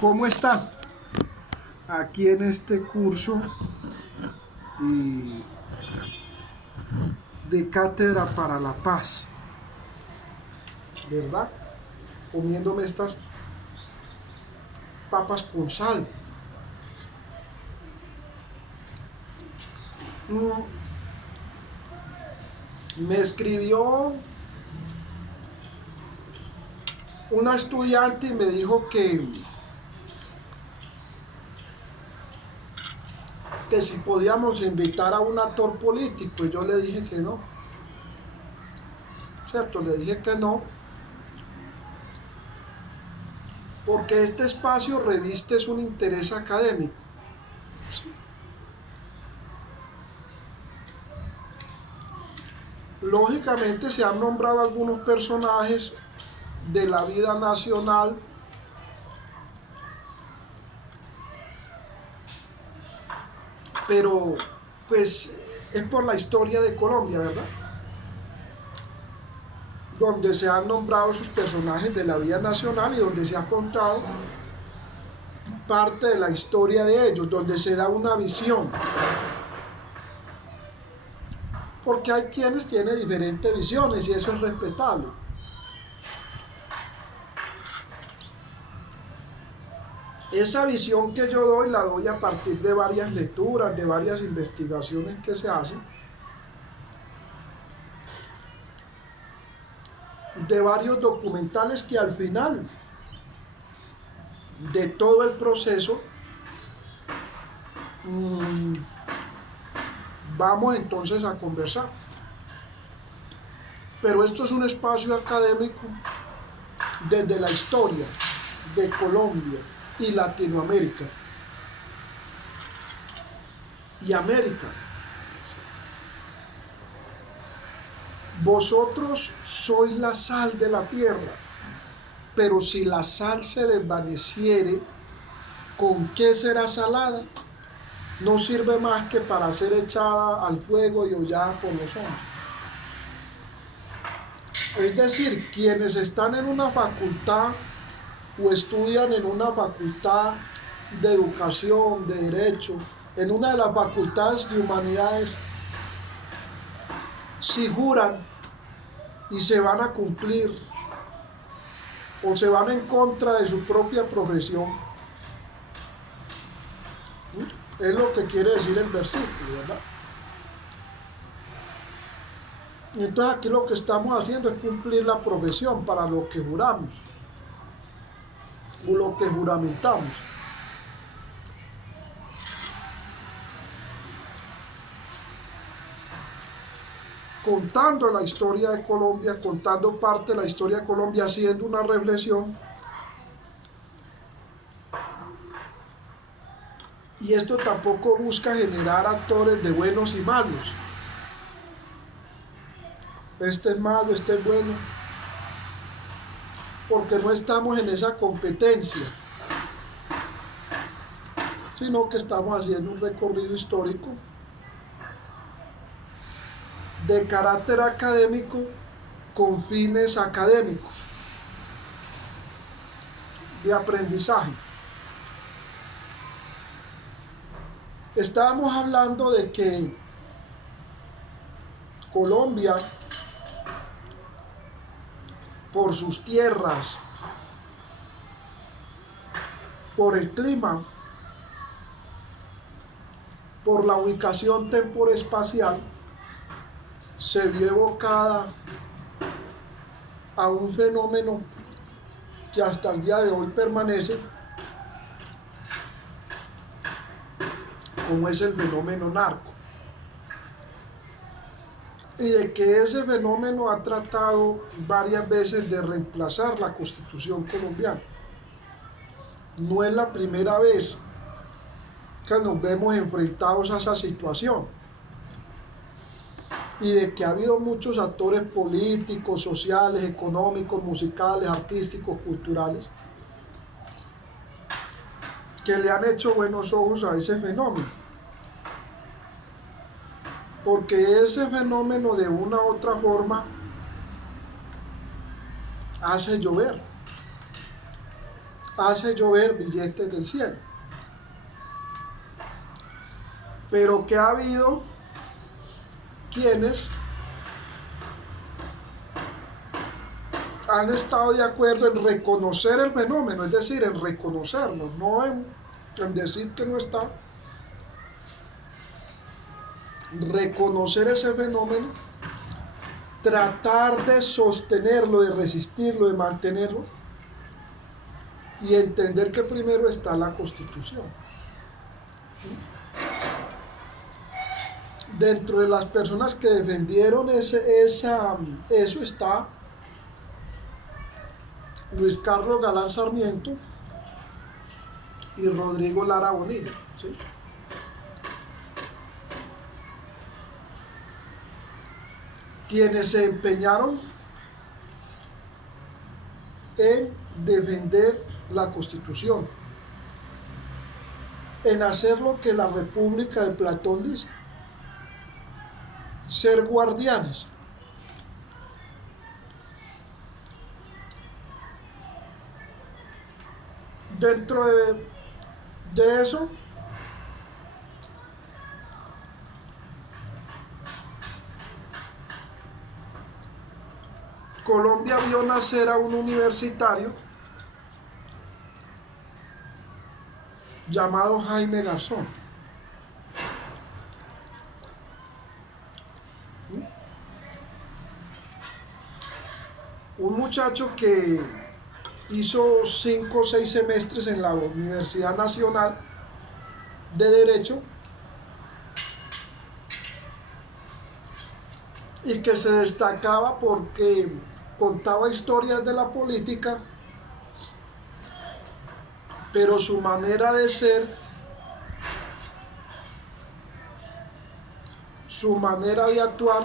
¿Cómo están? Aquí en este curso y de Cátedra para la Paz, ¿verdad? Comiéndome estas papas con sal. Me escribió una estudiante y me dijo que si podíamos invitar a un actor político, y yo le dije que no, ¿cierto? Le dije que no, porque este espacio reviste es un interés académico. Lógicamente se han nombrado algunos personajes de la vida nacional, pero pues es por la historia de Colombia, ¿verdad? Donde se han nombrado sus personajes de la vida nacional y donde se ha contado parte de la historia de ellos, donde se da una visión. Porque hay quienes tienen diferentes visiones y eso es respetable. Esa visión que yo doy la doy a partir de varias lecturas, de varias investigaciones que se hacen, de varios documentales que al final de todo el proceso vamos entonces a conversar. Pero esto es un espacio académico desde la historia de Colombia y Latinoamérica y América. Vosotros sois la sal de la tierra, pero si la sal se desvaneciere, ¿con qué será salada? No sirve más que para ser echada al fuego y hollada por los hombres. Es decir, quienes están en una facultad o estudian en una facultad de educación, de derecho, en una de las facultades de humanidades, si juran y se van a cumplir o se van en contra de su propia profesión, es lo que quiere decir el versículo, ¿verdad? Entonces aquí lo que estamos haciendo es cumplir la profesión para lo que juramos o lo que juramentamos. Contando la historia de Colombia, contando parte de la historia de Colombia, haciendo una reflexión. Y esto tampoco busca generar actores de buenos y malos. Este es malo, este es bueno. Porque no estamos en esa competencia, sino que estamos haciendo un recorrido histórico de carácter académico con fines académicos, de aprendizaje. Estábamos hablando de que Colombia, por sus tierras, por el clima, por la ubicación temporespacial, se vio evocada a un fenómeno que hasta el día de hoy permanece, como es el fenómeno narco. Y de que ese fenómeno ha tratado varias veces de reemplazar la Constitución colombiana. No es la primera vez que nos vemos enfrentados a esa situación. Y de que ha habido muchos actores políticos, sociales, económicos, musicales, artísticos, culturales, que le han hecho buenos ojos a ese fenómeno. Porque ese fenómeno de una u otra forma hace llover. hace llover billetes del cielo. Pero que ha habido quienes han estado de acuerdo en reconocer el fenómeno, es decir, en reconocerlo, no en decir que no está, reconocer ese fenómeno, tratar de sostenerlo, de resistirlo, de mantenerlo y entender que primero está la Constitución. Dentro de las personas que defendieron eso está Luis Carlos Galán Sarmiento y Rodrigo Lara Bonilla, ¿sí? Quienes se empeñaron en defender la Constitución, en hacer lo que la República de Platón dice, ser guardianes. Dentro de eso, Colombia vio nacer a un universitario llamado Jaime Garzón. Un muchacho que hizo 5 o 6 semestres en la Universidad Nacional de Derecho y que se destacaba porque contaba historias de la política, pero su manera de ser, su manera de actuar,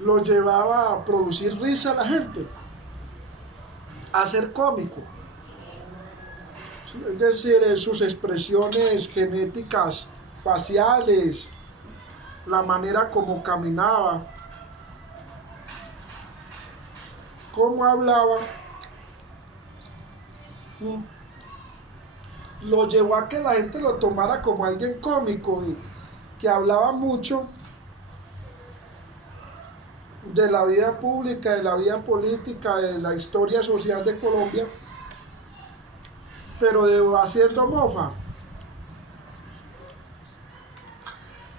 lo llevaba a producir risa a la gente, a ser cómico. Es decir, sus expresiones genéticas, faciales, la manera como caminaba, cómo hablaba, lo llevó a que la gente lo tomara como alguien cómico y que hablaba mucho de la vida pública, de la vida política, de la historia social de Colombia, pero haciendo mofa.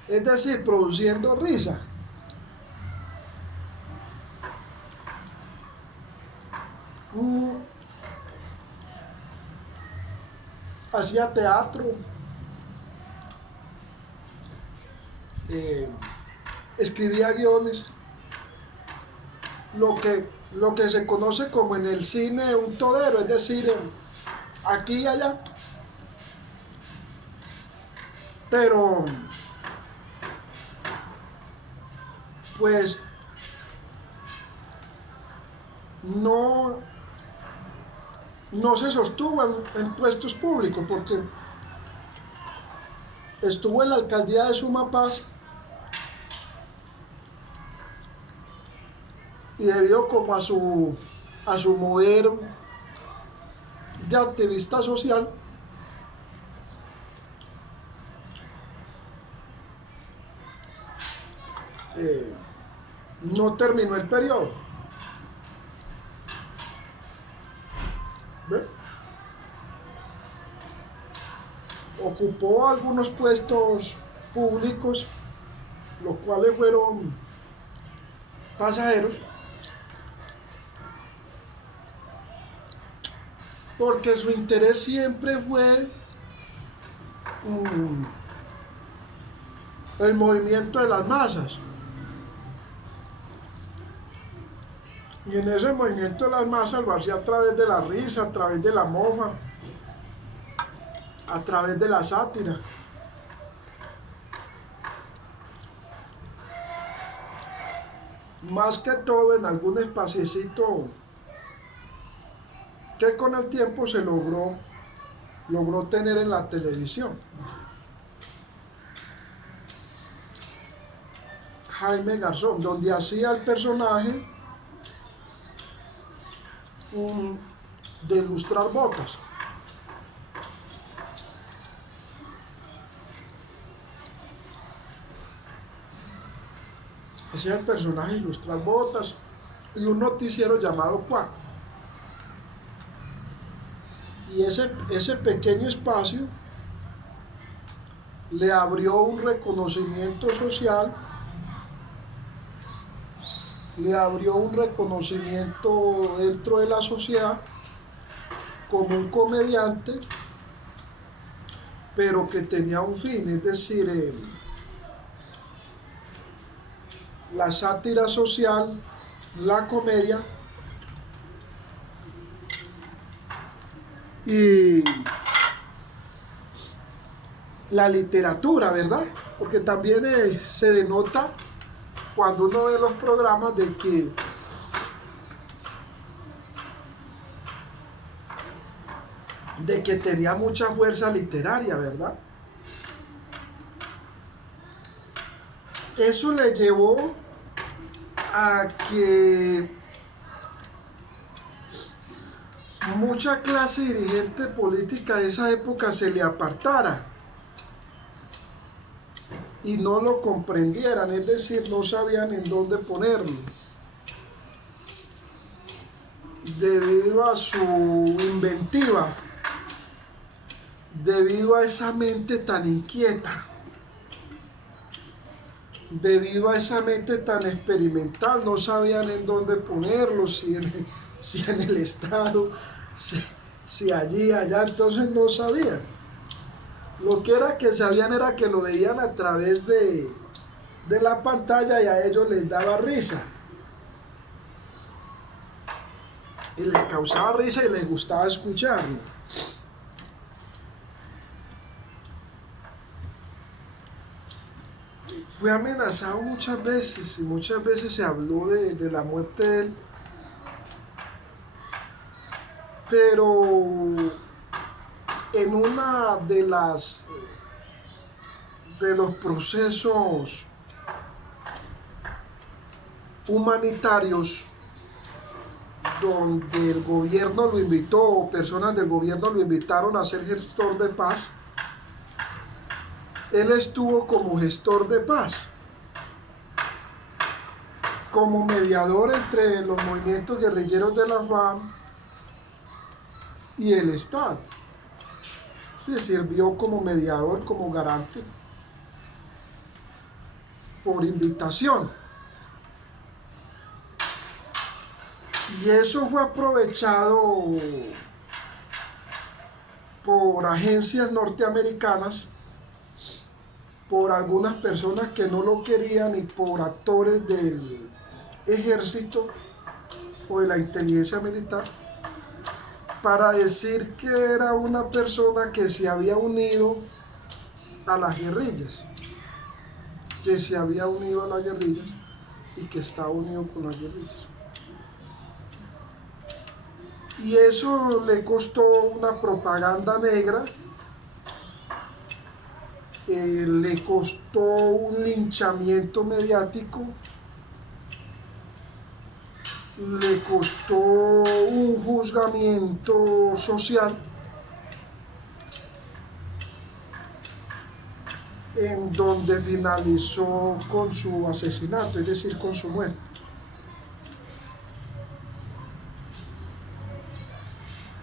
Es decir, produciendo risa. Hacía teatro, escribía guiones, lo que se conoce como en el cine un todero, es decir, aquí y allá. Pero pues no se sostuvo en puestos públicos porque estuvo en la alcaldía de Sumapaz y debido como a su mover de activista social, no terminó el periodo. ¿Ve? Ocupó algunos puestos públicos, los cuales fueron pasajeros, porque su interés siempre fue el movimiento de las masas. Y en ese movimiento de las masas lo hacía a través de la risa, a través de la mofa, a través de la sátira. Más que todo en algún espaciecito que con el tiempo se logró tener en la televisión. Jaime Garzón, donde hacía el personaje de ilustrar botas. Hacía el personaje de ilustrar botas y un noticiero llamado Cuac. Y ese pequeño espacio le abrió un reconocimiento social, le abrió un reconocimiento dentro de la sociedad como un comediante, pero que tenía un fin, es decir, la sátira social, la comedia y la literatura, ¿verdad? Porque también se denota cuando uno ve los programas de que tenía mucha fuerza literaria, ¿verdad? Eso le llevó a que mucha clase dirigente política de esa época se le apartara y no lo comprendieran, es decir, no sabían en dónde ponerlo, debido a su inventiva, debido a esa mente tan inquieta, debido a esa mente tan experimental, no sabían en dónde ponerlo, si en el Estado, si allí, allá, entonces no sabían. Lo que era que sabían era que lo veían a través de la pantalla y a ellos les daba risa. Y les causaba risa y les gustaba escucharlo. Fue amenazado muchas veces y muchas veces se habló de la muerte de él. Pero en una de los procesos humanitarios donde el gobierno lo invitó, o personas del gobierno lo invitaron a ser gestor de paz, él estuvo como gestor de paz, como mediador entre los movimientos guerrilleros de la FARC y el Estado. Se sirvió como mediador, como garante, por invitación. Y eso fue aprovechado por agencias norteamericanas, por algunas personas que no lo querían y por actores del ejército o de la inteligencia militar, para decir que era una persona que se había unido a las guerrillas, que se había unido a las guerrillas y que estaba unido con las guerrillas. Y eso le costó una propaganda negra, le costó un linchamiento mediático, le costó un juzgamiento social, en donde finalizó con su asesinato, es decir, con su muerte.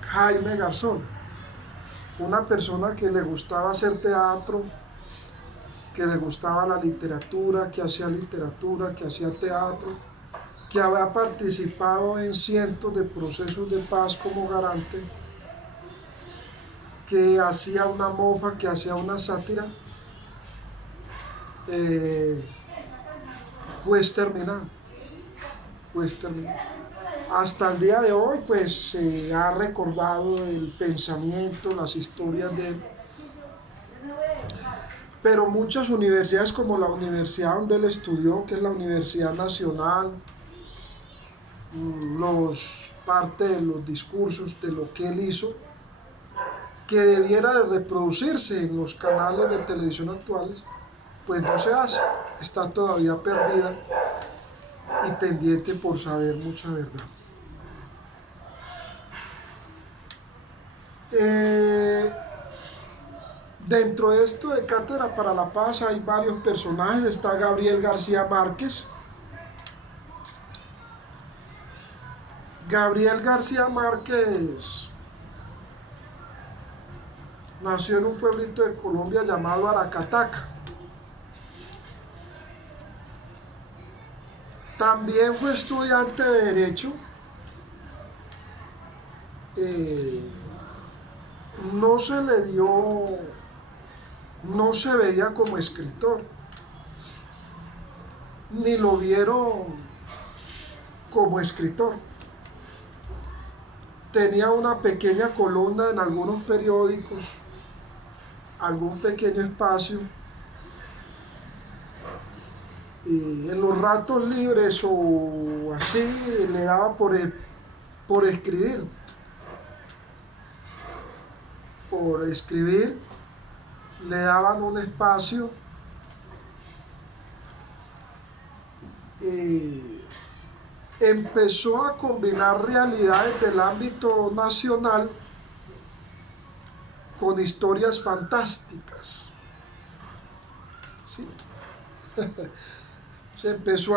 Jaime Garzón, una persona que le gustaba hacer teatro, que le gustaba la literatura, que hacía teatro, que había participado en cientos de procesos de paz como garante, que hacía una mofa, que hacía una sátira, pues terminar. Hasta el día de hoy, pues se ha recordado el pensamiento, las historias de él. Pero muchas universidades, como la universidad donde él estudió, que es la Universidad Nacional, parte de los discursos de lo que él hizo, que debiera de reproducirse en los canales de televisión actuales, pues no se hace. está todavía perdida y pendiente por saber mucha verdad. Eh, Dentro de esto de Cátedra para la Paz hay varios personajes. Está Gabriel García Márquez. Gabriel García Márquez nació en un pueblito de Colombia llamado Aracataca. También fue estudiante de Derecho. Eh, no se le dio, no se veía como escritor, ni lo vieron como escritor. Tenía una pequeña columna en algunos periódicos, algún pequeño espacio, y en los ratos libres o así le daba por escribir. Por escribir le daban un espacio. Empezó a combinar realidades del ámbito nacional con historias fantásticas. ¿Sí? Se empezó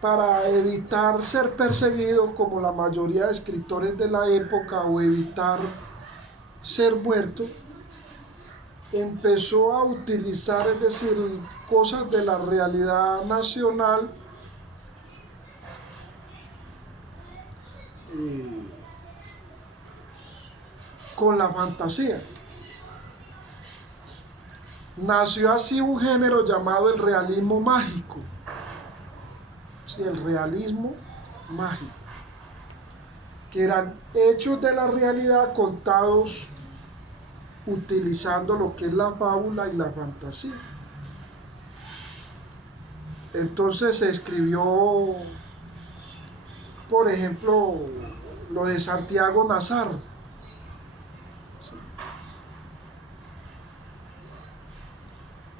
para evitar ser perseguido como la mayoría de escritores de la época o evitar ser muerto, empezó a utilizar, es decir, cosas de la realidad nacional con la fantasía. Nació así un género llamado el realismo mágico. Sí, el realismo mágico, que eran hechos de la realidad contados utilizando lo que es la fábula y la fantasía. Entonces se escribió, por ejemplo, lo de Santiago Nazar.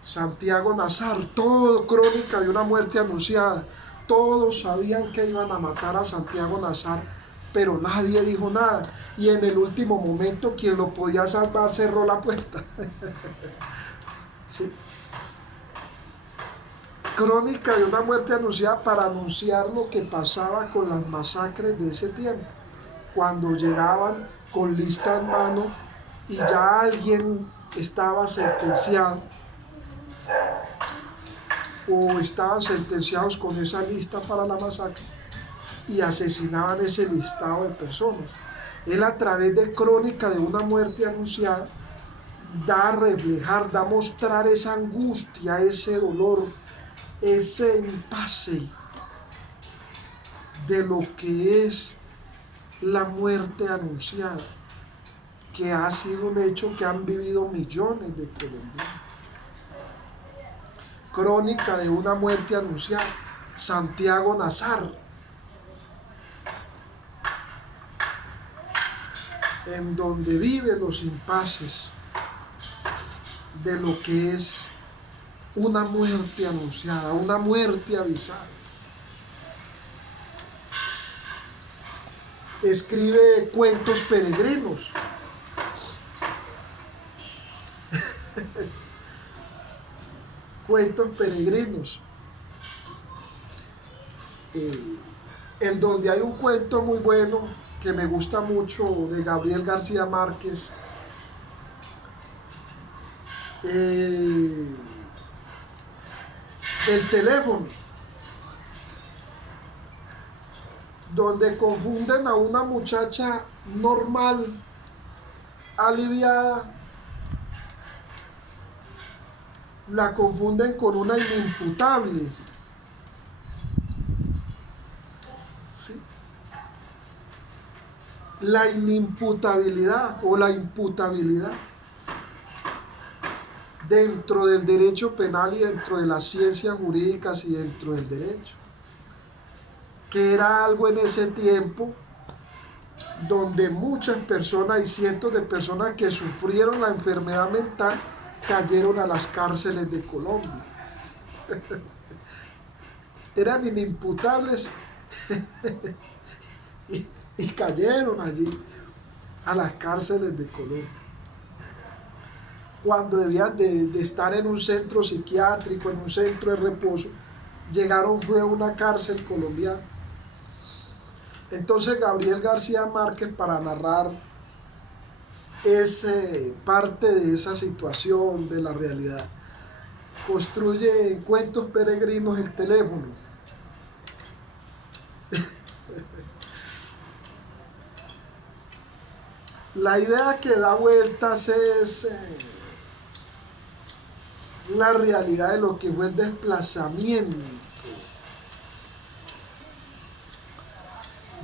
Santiago Nazar, todo crónica de una muerte anunciada. Todos sabían que iban a matar a Santiago Nazar, pero nadie dijo nada. Y en el último momento, quien lo podía salvar cerró la puerta. Sí. Crónica de una muerte anunciada para anunciar lo que pasaba con las masacres de ese tiempo. Cuando llegaban con lista en mano y ya alguien estaba sentenciado o estaban sentenciados con esa lista para la masacre y asesinaban ese listado de personas. Él, a través de Crónica de una muerte anunciada, da a reflejar, da a mostrar esa angustia, ese dolor, ese impasse de lo que es la muerte anunciada, que ha sido un hecho que han vivido millones de colombianos. Crónica de una muerte anunciada, Santiago Nazar, en donde vive los impases de lo que es una muerte anunciada, una muerte avisada. Escribe cuentos peregrinos. Cuentos peregrinos. En donde hay un cuento muy bueno que me gusta mucho de Gabriel García Márquez. El teléfono, donde confunden a una muchacha normal, aliviada, la confunden con una inimputable. ¿Sí? La inimputabilidad o la imputabilidad dentro del derecho penal y dentro de las ciencias jurídicas y dentro del derecho, que era algo en ese tiempo donde muchas personas y cientos de personas que sufrieron la enfermedad mental cayeron a las cárceles de Colombia. Eran inimputables y cayeron allí a las cárceles de Colombia. Cuando debían de estar en un centro psiquiátrico, en un centro de reposo, llegaron fue a una cárcel colombiana. Entonces Gabriel García Márquez, para narrar parte de esa situación, de la realidad, construye en Cuentos Peregrinos el teléfono. La idea que da vueltas es la realidad de lo que fue el desplazamiento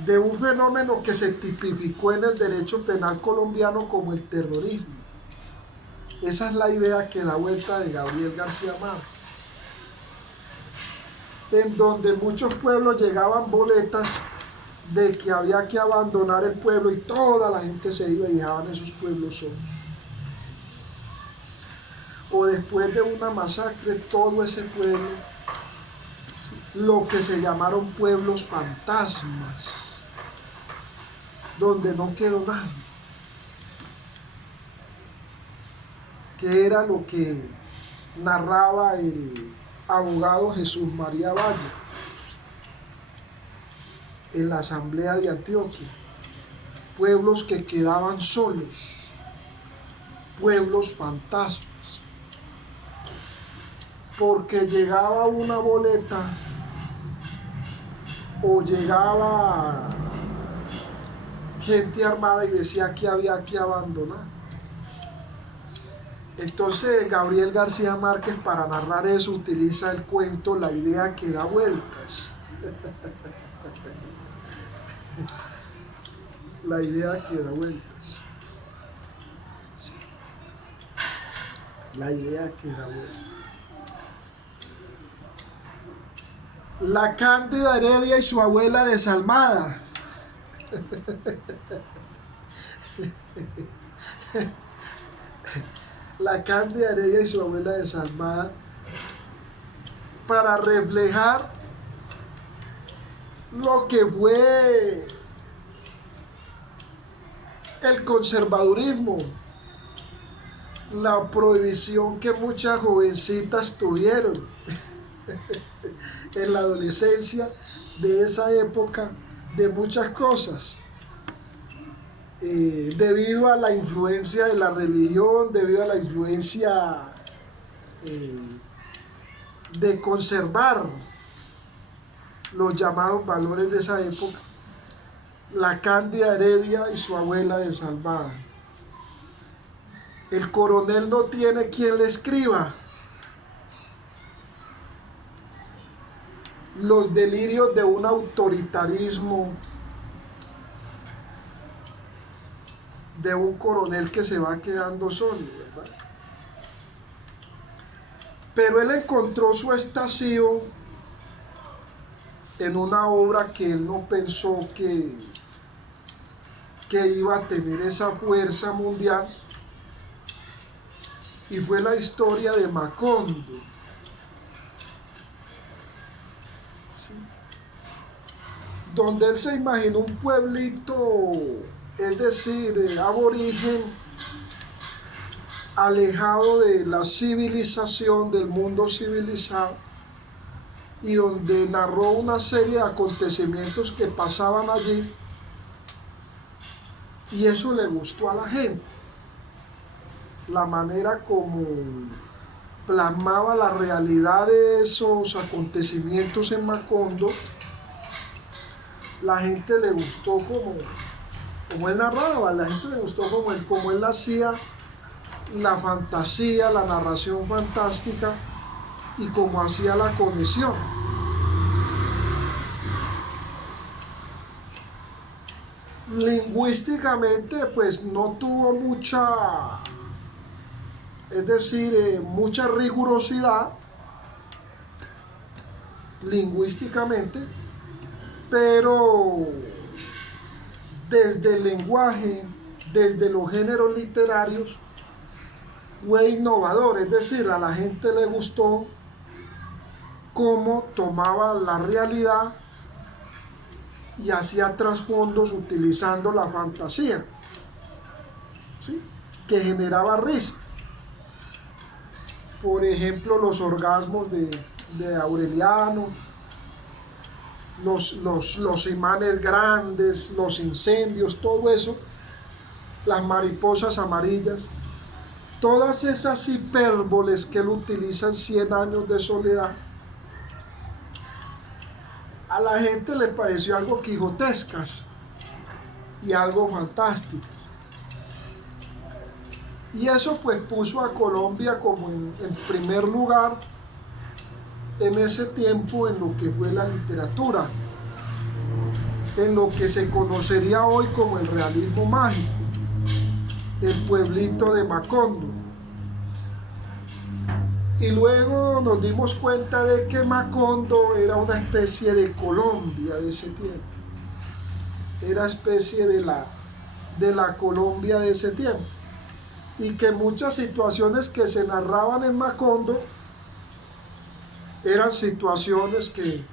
de un fenómeno que se tipificó en el derecho penal colombiano como el terrorismo. Esa es la idea que da vuelta de Gabriel García Márquez, en donde muchos pueblos llegaban boletas de que había que abandonar el pueblo y toda la gente se iba y dejaban esos pueblos solos. O después de una masacre, todo ese pueblo, lo que se llamaron pueblos fantasmas, donde no quedó nada, que era lo que narraba el abogado Jesús María Valle en la Asamblea de Antioquia. Pueblos que quedaban solos, pueblos fantasmas, porque llegaba una boleta o llegaba gente armada y decía que había que abandonar. Entonces Gabriel García Márquez, para narrar eso, utiliza el cuento La idea que da vueltas. La idea que da vueltas. Sí. La idea que da vueltas. La Cándida Heredia y su abuela desalmada. La Cándida Heredia y su abuela desalmada, para reflejar lo que fue el conservadurismo, la prohibición que muchas jovencitas tuvieron en la adolescencia de esa época de muchas cosas, debido a la influencia de la religión, debido a la influencia de conservar los llamados valores de esa época. La Cándida Heredia y su abuela desalmada. El coronel no tiene quien le escriba. Los delirios de un autoritarismo, de un coronel que se va quedando solo, ¿verdad? Pero él encontró su estación en una obra que él no pensó que iba a tener esa fuerza mundial, y fue la historia de Macondo. ¿Sí? Donde él se imaginó un pueblito, es decir, aborigen, alejado de la civilización, del mundo civilizado, y donde narró una serie de acontecimientos que pasaban allí, y eso le gustó a la gente, la manera como plasmaba la realidad de esos acontecimientos en Macondo. La gente le gustó como él narraba, la gente le gustó como él hacía la fantasía, la narración fantástica, y como hacía la conexión. Lingüísticamente, pues no tuvo mucha, es decir, mucha rigurosidad lingüísticamente, pero desde el lenguaje, desde los géneros literarios, fue innovador, es decir, a la gente le gustó cómo tomaba la realidad y hacía trasfondos utilizando la fantasía, ¿sí? Que generaba risa. Por ejemplo, los orgasmos de Aureliano, los imanes grandes, los incendios, todo eso, las mariposas amarillas, todas esas hipérboles que él utiliza en 100 años de soledad, a la gente le pareció algo quijotescas y algo fantásticas. Y eso pues puso a Colombia como en primer lugar en ese tiempo en lo que fue la literatura, en lo que se conocería hoy como el realismo mágico, el pueblito de Macondo. Y luego nos dimos cuenta de que Macondo era una especie de Colombia de ese tiempo, era especie de la Colombia de ese tiempo, y que muchas situaciones que se narraban en Macondo eran situaciones que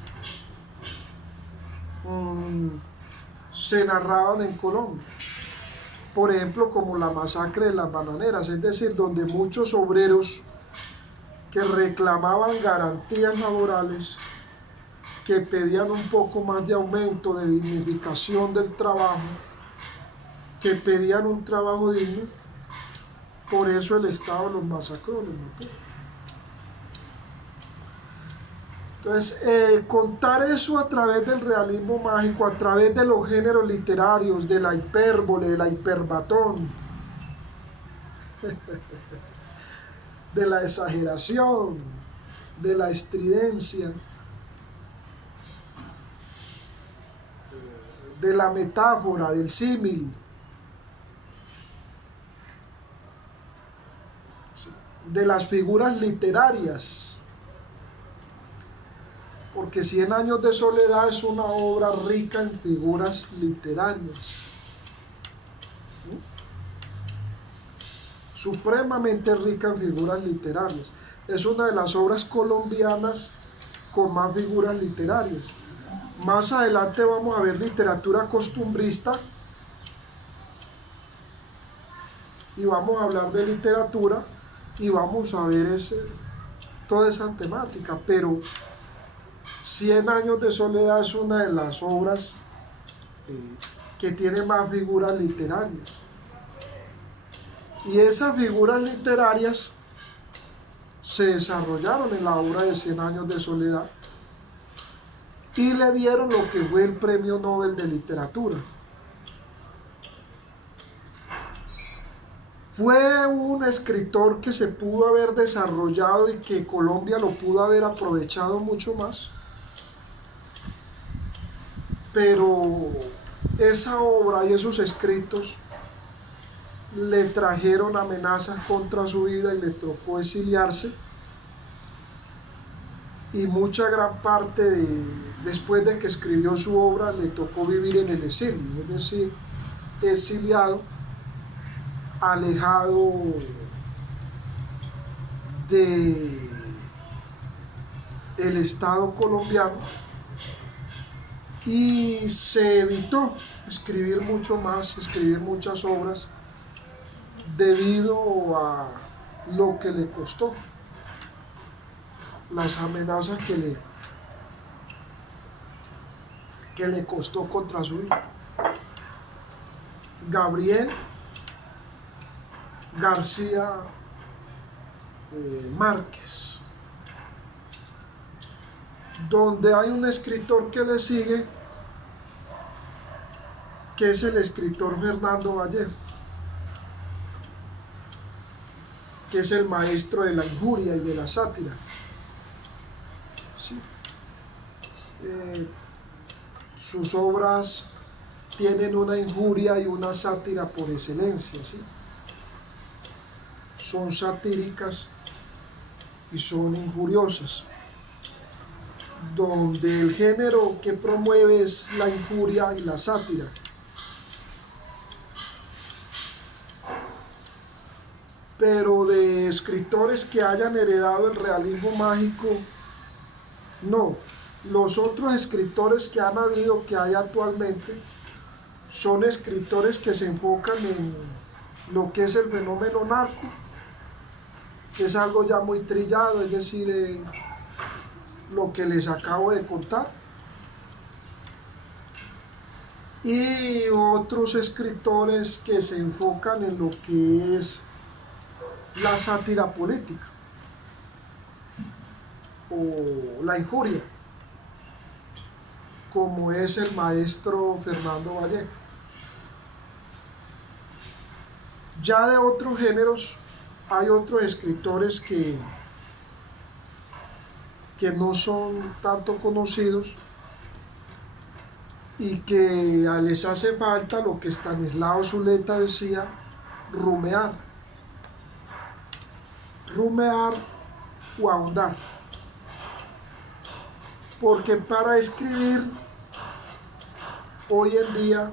se narraban en Colombia. Por ejemplo, como la masacre de las bananeras, es decir, donde muchos obreros que reclamaban garantías laborales, que pedían un poco más de aumento, de dignificación del trabajo, que pedían un trabajo digno, por eso el Estado los masacró, los mató. Entonces, contar eso a través del realismo mágico, a través de los géneros literarios, de la hipérbole, de la hiperbatón, de la exageración, de la estridencia, de la metáfora, del símil, de las figuras literarias. Porque 100 años de soledad es una obra rica en figuras literarias, ¿no? Supremamente rica en figuras literarias. Es una de las obras colombianas con más figuras literarias. Más adelante vamos a ver literatura costumbrista y vamos a hablar de literatura y vamos a ver toda esa temática, pero 100 años de soledad es una de las obras que tiene más figuras literarias. Y esas figuras literarias se desarrollaron en la obra de 100 años de soledad y le dieron lo que fue el Premio Nobel de Literatura. Fue un escritor que se pudo haber desarrollado y que Colombia lo pudo haber aprovechado mucho más. Pero esa obra y esos escritos le trajeron amenazas contra su vida y le tocó exiliarse. Y mucha gran parte después de que escribió su obra le tocó vivir en el exilio, es decir, exiliado, alejado de el Estado colombiano, y se evitó escribir mucho más, escribir muchas obras debido a lo que le costó, las amenazas que le costó contra su vida. Gabriel García Márquez, donde hay un escritor que le sigue, que es el escritor Fernando Vallejo, que es el maestro de la injuria y de la sátira. ¿Sí? Sus obras tienen una injuria y una sátira por excelencia, ¿sí? Son satíricas y son injuriosas, donde el género que promueve es la injuria y la sátira. Pero de escritores que hayan heredado el realismo mágico, No, los otros escritores que han habido, que hay actualmente, son escritores que se enfocan en lo que es el fenómeno narco, que es algo ya muy trillado, es decir, lo que les acabo de contar. Y otros escritores que se enfocan en lo que es la sátira política o la injuria, como es el maestro Fernando Vallejo. Ya de otros géneros hay otros escritores que no son tanto conocidos y que les hace falta lo que Stanislao Zuleta decía, rumear, rumear o ahondar. Porque para escribir hoy en día